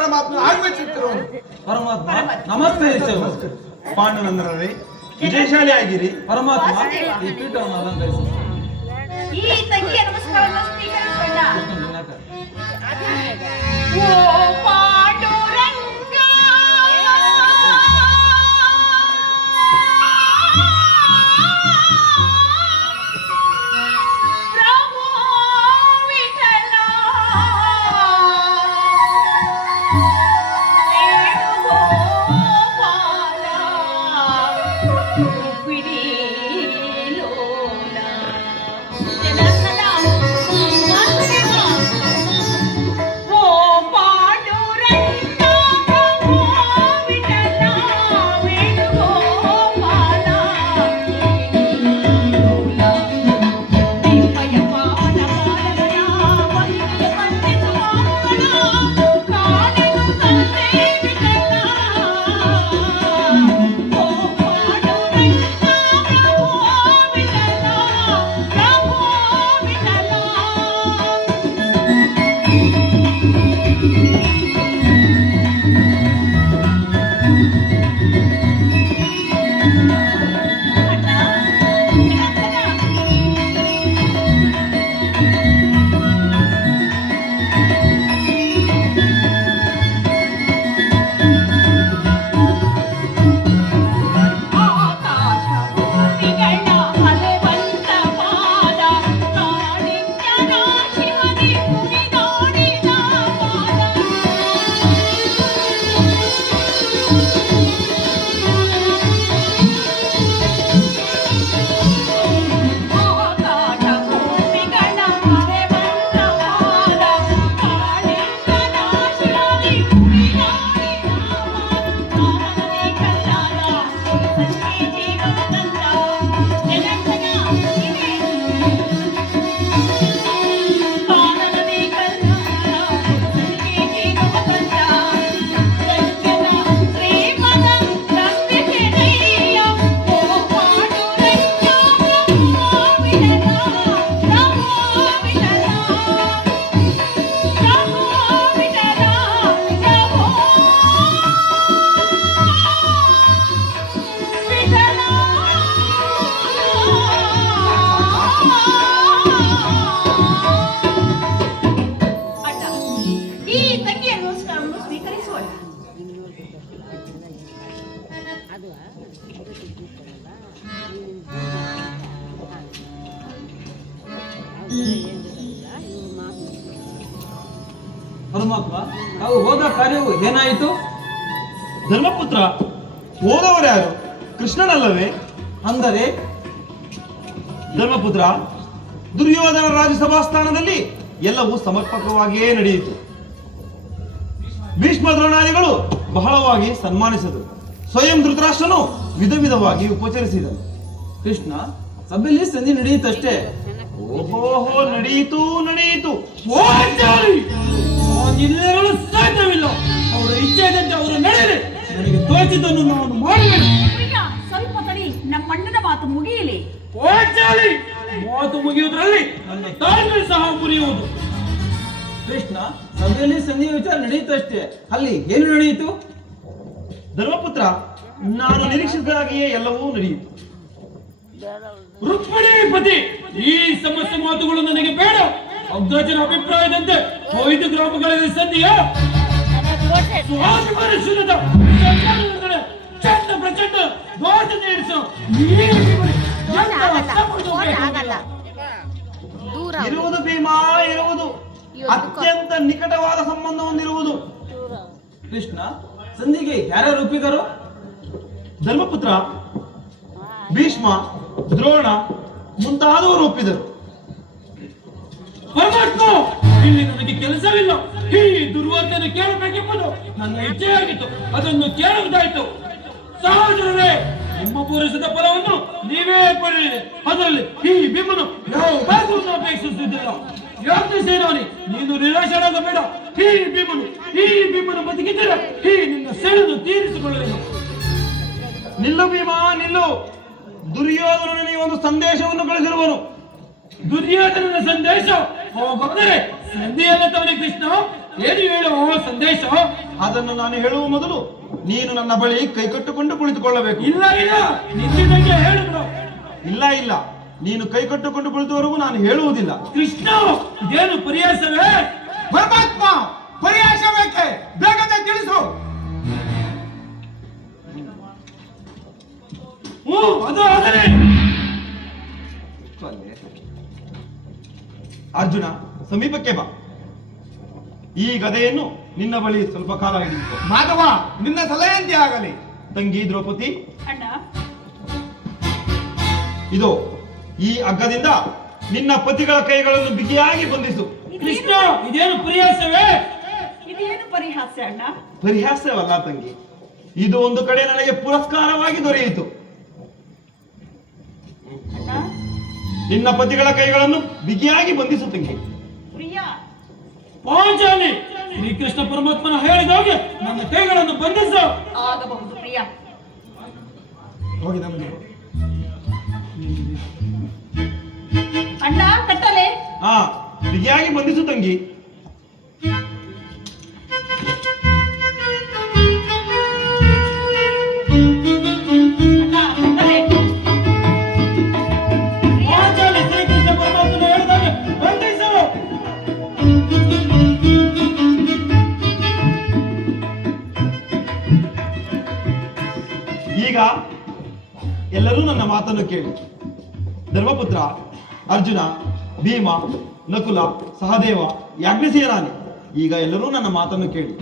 ಪರಮಾತ್ಮ ಆಗಮಿಸುತ್ತಿರುವನು. ಪರಮಾತ್ಮ ನಮಸ್ತೆ. ಪಾಂಡುನಂದರೇ ವಿಜಯಶಾಲಿ ಆಗಿರಿ. ಪರಮಾತ್ಮ ಈ ಪೀಠವನ್ನು ಅಲಂಕರಿಸಿ. ಈ ತಂಗಿಯ ನಮಸ್ಕಾರವನ್ನು ಸ್ವೀಕರಿಸೋಣ. ಓ ಪಾಂಡುರಂಗ ಪ್ರಭು ವಿಠಲ ವೇಣುಗೋಪಾಲ ರುಕ್ಮಿಣಿ ಲೋಲ ಜನಾರ್ದನ ವಾಸುದೇವ ಓ ಪಾಂಡುರಂಗ ಪ್ರಭು ವಿಠಲ ವೇಣುಗೋಪಾಲ ನಿಮ್ಮಯ ಪಾದ ಪಾದಗಳ ವಂದಿಯ ವಂದಿಸುವ ಕಾಣೆನು ತಂದೆ ವಿಠಲ ಓ ಪಾಂಡುರಂಗ ಪ್ರಭು ವಿಠಲ ಪ್ರಭು ವಿಠಲ. ಆಕಾಶಭೂಮಿಗಳ ಹಲವಂತ ಪಾದ ಕಾಳಿಂಗನ ಶಿವನೇ ಮುನಿದಾಡಿದ ಆಕಾಶಭೂಮಿಗಳ ಹಲವಂತ ಪಾದ ಕಾಳಿಂಗನ ಶಿವನೇ ಮುನಿದಾಡಿದ ಕಾನನದಿ ಕಲ್ಲಾದ ಸಂಜೆ ಜೀವನದಂತ ಜನಾರ್ದನ ನೀನೇ. ಕಾನನದಿ ಕಲ್ಲಾದ ಸಂಜೆ ಜೀವನದಂತ ಸಂಜನ ಶ್ರೀಮದ ನಂಬಿಕೆನಯ್ಯ ಓ ಪಾಂಡುರಂಗ ಪ್ರಭು ವಿಠಲ ಪ್ರಭು ವಿಠಲ ಪ್ರಭು ವಿಠಲ ಪ್ರಭು ವಿಠಲ. ಅಣ್ಣ, ಈ ತಂಗಿಯ ನಮಸ್ಕಾರವನ್ನು ಸ್ವೀಕರಿಸೋಣ. ಪರಮಾತ್ಮ ತಾವು ಹೋದ ಕಾರ್ಯವು ಏನಾಯಿತು? ಧರ್ಮಪುತ್ರ ಹೋದವರ್ಯಾರು? ಕೃಷ್ಣನಲ್ಲವೇ? ಅಂದರೆ ಧರ್ಮಪುತ್ರ, ದುರ್ಯೋಧನ ರಾಜಸಭಾ ಸ್ಥಾನದಲ್ಲಿ ಎಲ್ಲವೂ ಸಮರ್ಪಕವಾಗಿಯೇ ನಡೆಯಿತು. ಭೀಷ್ಮ ದ್ರೋಣಾದಿಗಳು ಬಹಳವಾಗಿ ಸನ್ಮಾನಿಸಿದರು. ಸ್ವಯಂ ಧೃತರಾಷ್ಟ್ರನು ವಿಧ ವಿಧವಾಗಿ ಉಪಚರಿಸಿದನು. ಕೃಷ್ಣ ಸಭೆಯಲ್ಲಿ ಸಂಧಿ ನಡೆಯಿತಷ್ಟೇ. ಓಹೋಹೋ, ನಡೆಯಿತು ನಡೆಯಿತು. ನಿಲ್ಲೆರಲು ಸಾಧ್ಯವಿಲ್ಲ. ಅವರ ಇಚ್ಛೆ ಇದ್ದಂತೆ ಅವರು ನಡೆಯಲಿ. ನನಗೆ ತೋಚಿದ್ದನ್ನು ನಾನು ಮಾಡಬೇಕು. ಪ್ರಿಯ, ಸ್ವಲ್ಪ ತಡಿ, ನಮ್ಮಣ್ಣನ ಮಾತು ಮುಗಿಯಲಿ. ಮಾತು ಮುಗಿಯುವುದರಲ್ಲಿ ನನ್ನ ತಾಳ್ಮೆ ಸಹ ಮುರಿಯುವುದು. ಕೃಷ್ಣ ಸಭೆಯಲ್ಲಿ ಸಂಧಿ ವಿಚಾರ ನಡೆಯಿತಷ್ಟೇ. ಅಲ್ಲಿ ಏನು ನಡೆಯಿತು? ಧರ್ಮಪುತ್ರ, ನಾನು ನಿರೀಕ್ಷಿಸಿದಾಗಿಯೇ ಎಲ್ಲವೂ ನಡೆಯಿತು. ರುಕ್ಮಿಣೀಪತಿ, ಈ ಸಮಸ್ಯೆ ಮಾತುಗಳು ನನಗೆ ಬೇಡ. ಅಗ್ರಜನ ಅಭಿಪ್ರಾಯದಂತೆ 5 ಗ್ರಾಮಗಳಲ್ಲಿ ಸಂಧಿಯ ಸುರದ ಚಂದ ಪ್ರಚಂಡ ಘೋಷಣೆ ನಡೆಸು. ಇರುವುದು ಭೀಮಾ, ಇರುವುದು ಅತ್ಯಂತ ನಿಕಟವಾದ ಸಂಬಂಧ ಹೊಂದಿರುವುದು. ಕೃಷ್ಣ ಸಂಧಿಗೆ ಯಾರು ಒಪ್ಪಿದರು? ಧರ್ಮಪುತ್ರ, ಭೀಷ್ಮ, ದ್ರೋಣ ಮುಂತಾದವರು ಒಪ್ಪಿದರು. ಪರಮಾತ್ಮ, ಇಲ್ಲಿ ನನಗೆ ಕೆಲಸವಿಲ್ಲ. ಈ ದುರ್ವರ್ತನೆ ಕೇಳಬೇಕೆಂಬುದು ನನ್ನ ಇಚ್ಛೆಯಾಗಿತ್ತು. ಅದನ್ನು ಕೇಳುವುದಾಯಿತು. ಸಹೋದರರೇ, ನಿಮ್ಮ ಪೂರೈಸಿದ ಫಲವನ್ನು ನೀವೇ ಪಡೆಯಿರಿ. ಅದರಲ್ಲಿ ಈ ಭೀಮನು ಯಾವ ಭಾಗವನ್ನು ಅಪೇಕ್ಷಿಸುತ್ತಿಲ್ಲ. ಯಾಕೆ ಸೇನಾನಿ, ನೀನು ನಿರಾಶರಾಗಬೇಡ. ಈ ಭೀಮನು ಬದುಕಿದ್ದರೆ ಈ ನಿನ್ನ ಸೆಳೆದು ತೀರಿಸಿಕೊಳ್ಳಲಿಲ್ಲ. ನಿಲ್ಲು ಭೀಮಾ, ನಿಲ್ಲು. ದುರ್ಯೋಧನನಿಗೆ ಒಂದು ಸಂದೇಶವನ್ನು ಕಳಿಸಿರುವನು. ದುರ್ಯೋಧನನ ಸಂದೇಶ ಹೋದರೆ ಸಂಧಿಯಲ್ಲ ತವನಿ ಕೃಷ್ಣ. ಏನು ಹೇಳುವ ಸಂದೇಶ? ಅದನ್ನು ನಾನು ಹೇಳುವ ಮೊದಲು ನೀನು ನನ್ನ ಬಳಿ ಕೈಕಟ್ಟುಕೊಂಡು ಕುಳಿತುಕೊಳ್ಳಬೇಕು. ಇಲ್ಲ ಇಲ್ಲ, ನಿಂತಿದಂಗೆ ಹೇಳು ಬಿಡು. ಇಲ್ಲ ಇಲ್ಲ, ನೀನು ಕೈಕಟ್ಟುಕೊಂಡು ಕುಳಿತುವರೆಗೂ ನಾನು ಹೇಳುವುದಿಲ್ಲ. ಕೃಷ್ಣ, ಇದೇನು ಪರಿಹಾಸವೇ? ಪರಮಾತ್ಮ, ಪರಿಹಾಸ ಬೇಕೆ? ಬೇಗನೆ ತಿಳಿಸು. ಅದು ಆದರೆ ಅರ್ಜುನ, ಸಮೀಪಕ್ಕೆ ಬಾ. ಈ ಗದೆಯನ್ನು ನಿನ್ನ ಬಳಿ ಸ್ವಲ್ಪ ಕಾಲ ಹಿಡಿಯಿತು. ಮಾಧವ, ನಿನ್ನ ಸಲಹೆಯಂತೆ ಆಗಲಿ. ತಂಗಿ ದ್ರೌಪದಿ, ಅಣ್ಣ, ಇದು ಈ ಹಗ್ಗದಿಂದ ನಿನ್ನ ಪತಿಗಳ ಕೈಗಳನ್ನು ಬಿಗಿಯಾಗಿ ಬಂಧಿಸು. ಕೃಷ್ಣ, ಇದೇನು ಪರಿಹಾಸವೇ? ಇದೇನು ಪರಿಹಾಸ ಅಣ್ಣ? ಪರಿಹಾಸವಲ್ಲ ತಂಗಿ, ಇದು ಒಂದು ಕಡೆ ನನಗೆ ಪುರಸ್ಕಾರವಾಗಿ ದೊರೆಯಿತು. ಅಣ್ಣ, ನಿನ್ನ ಪತಿಗಳ ಕೈಗಳನ್ನು ಬಿಗಿಯಾಗಿ ಬಂಧಿಸು ತಂಗಿ. ಪ್ರಿಯ, ಪಾಂಚಾಲಿ, ಶ್ರೀಕೃಷ್ಣ ಪರಮಾತ್ಮನ ಹೇಳಿದಾಗೆ ನನ್ನ ಕೈಗಳನ್ನು ಬಂಧಿಸು. ಆಗಬಹುದು ಪ್ರಿಯ. ಹೋಗಿ ನಮ್ಗೆ. ಅಣ್ಣ, ಕಟ್ಟಲೆ. ಹಾ, ಬಿಗಿಯಾಗಿ ಬಂಧಿಸು ತಂಗಿ. ಅಣ್ಣ, ಕಟ್ಟಲೆ. ಪಾಂಚಾಲಿ, ಶ್ರೀಕೃಷ್ಣ ಪರಮಾತ್ಮನ ಹೇಳಿದಾಗೆ ಬಂಧಿಸು. ಈಗ ಎಲ್ಲರೂ ನನ್ನ ಮಾತನ್ನು ಕೇಳಿ. ಧರ್ಮಪುತ್ರ ಅರ್ಜುನ, ಭೀಮ, ನಕುಲ, ಸಹದೇವ, ಯಾಜ್ಞಸೇನಾನಿ, ಈಗ ಎಲ್ಲರೂ ನನ್ನ ಮಾತನ್ನು ಕೇಳಿ.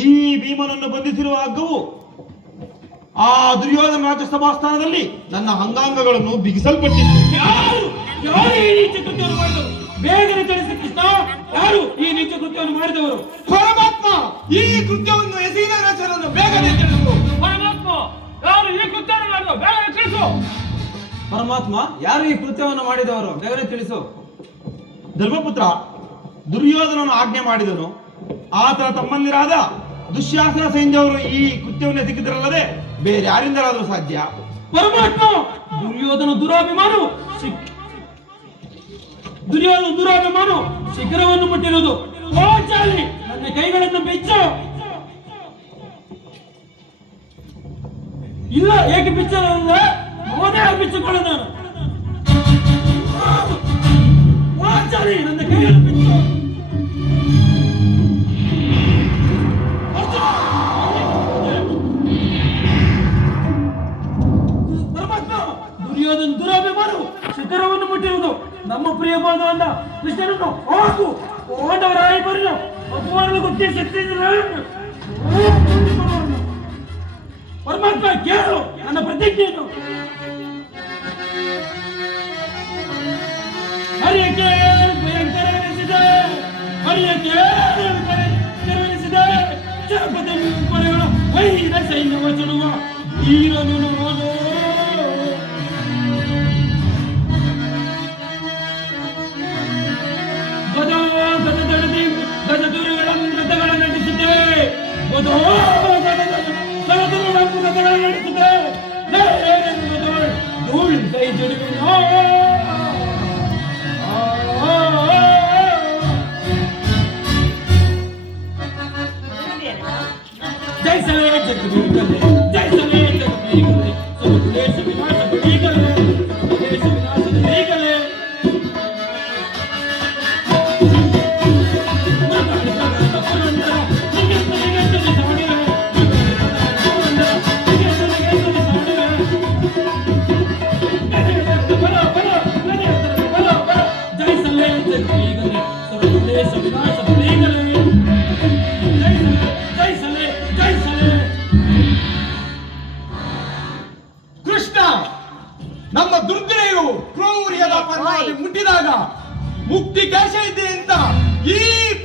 ಈ ಭೀಮನನ್ನು ಬಂಧಿಸಿರುವ ಹಗ್ಗವು ಆ ದುರ್ಯೋಧನ ರಾಜಸಭಾಸ್ಥಾನದಲ್ಲಿ ನನ್ನ ಅಂಗಾಂಗಗಳನ್ನು ಬಿಗಿಸಲ್ಪಟ್ಟಿತ್ತು. ಯಾರು ಯಾರು ಈ ನೀಚ ಕೃತ್ಯವನ್ನು ಮಾಡಿದವರು? ಬೇಗನೆ ತಿಳಿಸಿ ಕೃಷ್ಣ, ಯಾರು ಈ ನೀಚ ಕೃತ್ಯವನ್ನು ಮಾಡಿದವರು? ಪರಮಾತ್ಮ, ಈ ಕೃತ್ಯವನ್ನು ಎಸಗಿದ ರಚನನ್ನು ಬೇಗನೆ ತಿಳಿಸು. ಪರಮಾತ್ಮ, ಯಾರು ಈ ಕೃತ್ಯವನ್ನು ಮಾಡಿದವರು? ಬೇಗನೆ ತಿಳಿಸು. ಪರಮಾತ್ಮ, ಯಾರು ಈ ಕೃತ್ಯವನ್ನು ಮಾಡಿದವರು? ಬೇಗನೆ ತಿಳಿಸು. ಧರ್ಮಪುತ್ರ, ದುರ್ಯೋಧನನು ಆಜ್ಞೆ ಮಾಡಿದನು. ಆತನ ತಮ್ಮಂದಿರಾದ ದುಶ್ಯಾಸನ ಸೈನ್ಯವರು ಈ ಕೃತ್ಯವನ್ನು ಎಸಗಿದರಲ್ಲದೆ ಬೇರೆ ಯಾರಿಂದಲಾದರೂ ಸಾಧ್ಯ? ಪರಮಾತ್ಮ, ದುರ್ಯೋಧನ ದುರಾಭಿಮಾನ ಶಿಖರವನ್ನು ಮುಟ್ಟಿರುವುದು. ಪಾಂಚಾಲಿ, ನನ್ನ ಕೈಗಳನ್ನು ಬಿಚ್ಚು. ಇಲ್ಲ, ಏಕೆ ಬಿಚ್ಚಲ್ಲ? ಅವನೇ ಬಿಚ್ಚಿಕೊಳ್ಳ ನಾನು. ಪಾಂಚಾಲಿ, ನನ್ನ ಕೈಗಳನ್ನು ಬಿಚ್ಚು. ಪರಮಾತ್ಮ, ದುರ್ಯೋಧನ ದುರಾಭಿಮಾನವು ಶಿಖರವನ್ನು ಮುಟ್ಟಿರುವುದು. ನಮ್ಮ ಪ್ರಿಯ ಬಾಂಧವನ್ನ ಕೃಷ್ಣನನ್ನು ಹಾಗೂ ಪಾಂಡವರ ರಾಯಭಾರಿನ ಅಪಮಾನದ ಗೊತ್ತೇ ಶಕ್ತಿ. ಪರಮಾತ್ಮ, ಕೇಳು ನನ್ನ ಪ್ರತಿಜ್ಞೆಯನ್ನು. ಹರಿಯ ಕೇಳು ಭಯಂಕರವೆನಿಸಿದೆ, ಹರಿಯ ಕೇಳು ಭಯಂಕರವೆನಿಸಿದೆ. ಜನಪದ ಪಡೆಗಳ ವೈರ ಸೈನ್ಯವ ಚಳುವ ವೀರನು ನಾನು. ಗಜದಳದಿ ಗಜದುರುಗಳನ್ನು ರಥಗಳ ನಡೆಸಿದೆ. ಗಜದುರುಗಳನ್ನು ರಥಗಳ ನಡೆಸಿದೆ. ಧೂಳ್ ಕೈ ಜಡಿವೆನೋ. ಜೈಸಲೇ ಜಗದೀಗಲೇ, ಜೈಸಲೇ ಜಗದೀಗಲೇ, ಸರ್ವದೇಶ ವಿನಾಶ ಬೀಗಲೇ, ಸರ್ವದೇಶ ವಿನಾಶದ ಬೀಗಲೇ. ಜೈಸಲೇ ಜಗದೀಗಲೇ, ಸರ್ವದೇಶ ವಿನಾಶದ ಬೀಗಲೇ. ಜೈಸಲೇ ಜೈಸಲೇ. ಕೃಷ್ಣ, ನಮ್ಮ ದುರ್ದನೆಯು ಕ್ರೌರ್ಯದ ಪರವಾಗಿ ಮುಟ್ಟಿದಾಗ ಮುಕ್ತಿ ಕೇಶ ಇದೆ ಅಂತ ಈ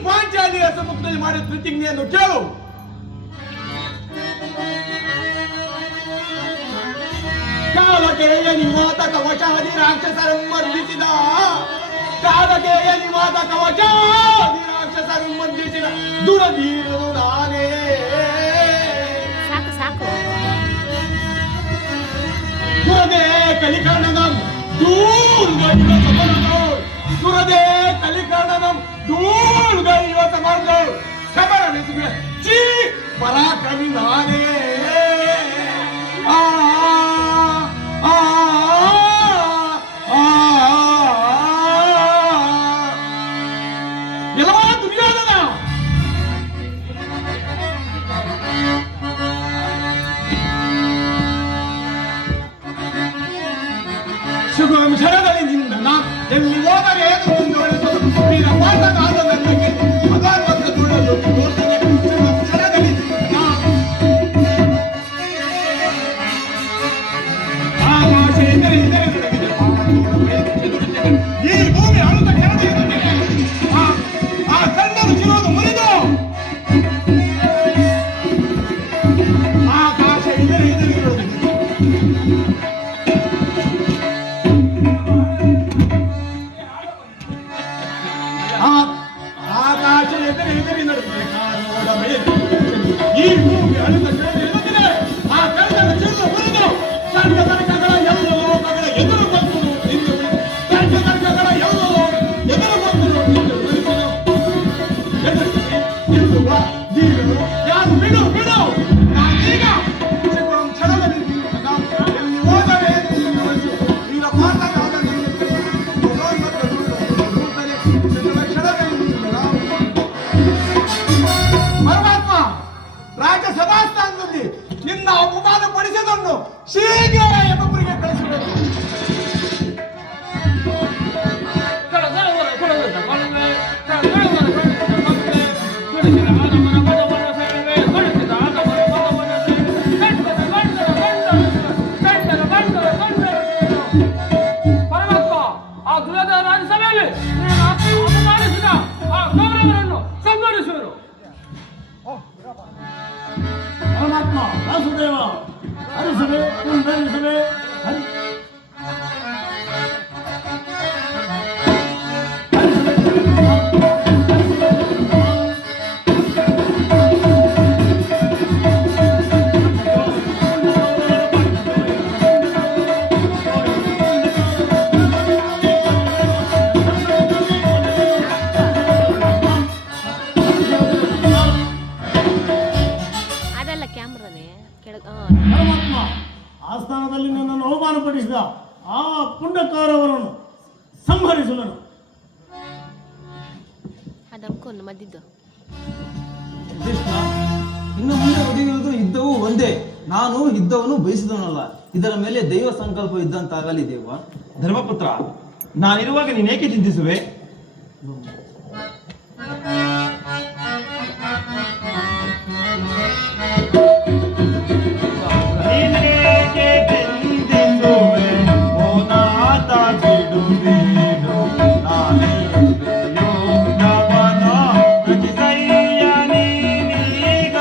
ಪಾಂಚಾಲಿಯ ಸಮ್ಮುಖದಲ್ಲಿ ಮಾಡಿದ ಪ್ರತಿಜ್ಞೆಯನ್ನು ಕೇಳು. ಕಾಲಕೇಯ ನಿವಾತ ಕವಚಾದಿ ರಾಕ್ಷಸರನ್ನು ಮರ್ದಿಸಿದ, ಕಾಲಕೇಯ ನಿವಾತ ಕವಚಾದಿ ರಾಕ್ಷಸರನ್ನು ಮರ್ದಿಸಿದ ದುರಧೀರನು ನಾನೇ. ದುರದೇ ಕಲಿಕರ್ಣನಂ ದೂರ್ಗೈವ ಸಮರ್ಧೋ, ದುರದೇ ಕಲಿಕರ್ಣನಂ ದೂರ್ಗೈವ ಸಮರ್ಧೋ. ಪರಾಕ್ರಮಿ ನಾನೇ. ಆ ಆ ಎಲ್ಲವ ದುರ್ಯೋಧನ, ಶರದಲ್ಲಿ ನಿಂದನ ಎಲ್ಲಿ ಹೋದರೆ ಏನು ಮುಂದುವರೆದು ವೀರ ಪಾಠನಾದ ನನಗೆ ಅಗಾಧವಾದ ದುಳ್ಳಲು ತೋರ್ತನೆ. ಶರದಲ್ಲಿ ನಿಂದನ ಆಕಾಶ ಎಂದರೆ ಇದರ ಬೆಳಗಿದೆ, ಈ ಭೂಮಿ ಅಳುತ್ತ ಕೆರಡೆ ಎದುರಿಗೆ ಆ ಕಣ್ಣನ್ನು ಚಿರೋದು ಮುರಿದು ಆಕಾಶ ಎಂದರೆ ಇದರಿಗಿರೋದು. ಆಕಾಶ ಎದುರಿ ನೋಡಬೇಡಿ, ಈ ಭೂಮಿ ಅಳಿದ ಕೆಳಗೆ ಇರುತ್ತಿದೆ. ಆ ಕಣ್ಣನ್ನು ಚಿರುದು ಮುರಿದು ಕಣ್ಣ ಕನಕಗಳ ಎಲ್ಲ ಲೋಕಗಳ ಎದುರು ಬಂದು ನಿಂತು ಕಣ್ಣ ಕನಕಗಳ ಎಲ್ಲ ಎದುರು ಬಂದು ನಿಂತು ನಿಲ್ಲುವ ನೀರು ಯಾರು ಬಿಡು ಬಿಡು. ನಾನೀಗ ಕ್ಷಣದಲ್ಲಿ ಎಲ್ಲಿ ಹೋದರೆ ಈಗ ಮಾತನಾದ ಪರಮಾತ್ಮ ರಾಜ ಸಭಾಸ್ಥಾನದಲ್ಲಿ ನಿನ್ನ ಅಪಮಾನ ಪಡಿಸಿದನ್ನು ಶೀಘ್ರ ಯಮಪುರಿಗೆ ಕಳಿಸಬೇಕು. ಪರಮಾತ್ಮ, ಆ ದುರ್ಯೋಧನ ರಾಜಸಭೆಯಲ್ಲಿ ಅಪಮಾನಿಸಿದ ಆ ಕೌರವರನ್ನು ಸಂಹರಿಸುವರು. ಪರಮಾತ್ಮ ವಾಸುದೇವ ಹರಿಸಬೆ ಧರಿಸಬೆ ಅದಲ್ಲ ಕ್ಯಾಮ್ರಾನೇ ಪರಮಾತ್ಮ ಆಸ್ಥಾನದಲ್ಲಿ ನನ್ನನ್ನು ಅವಮಾನಪಡಿಸಿದ ಆ ಪುಂಡಕಾರವರನ್ನು ಸಂಹರಿಸುವನು. ಅದಕ್ಕೊಂದು ಮದ್ದಿದ್ದು ಕೃಷ್ಣ, ಇನ್ನು ಮುಂದೆ ಒದಗಿರುವುದು ಯುದ್ಧವು ಒಂದೇ. ನಾನು ಯುದ್ಧವನ್ನು ಬಯಸಿದವನಲ್ಲ, ಇದರ ಮೇಲೆ ದೈವ ಸಂಕಲ್ಪ ಇದ್ದಂತಾಗಲಿ ದೇವ. ಧರ್ಮಪುತ್ರ, ನಾನಿರುವಾಗ ನೀನೇಕೆ ಚಿಂತಿಸುವೆ? ನೀನೇಕೆ ಚಿಂತಿಸುವೆ? ಮೌನಾತ ಬಿಡುವೇನು? ನಾನೆಂದೆಯೋ ನವನ ರಚಿಸಯ್ಯ ನೀನೀಗ.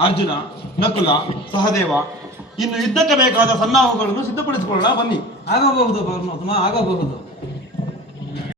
ಅರ್ಜುನ, ನಕುಲ, ಸಹದೇವ, ಇನ್ನು ಯುದ್ಧಕ್ಕೆ ಬೇಕಾದ ಸನ್ನಾಹಗಳನ್ನು ಸಿದ್ಧಪಡಿಸಿಕೊಳ್ಳೋಣ ಬನ್ನಿ. ಆಗಬಹುದು ಪರಮಾತ್ಮ, ಆಗಬಹುದು.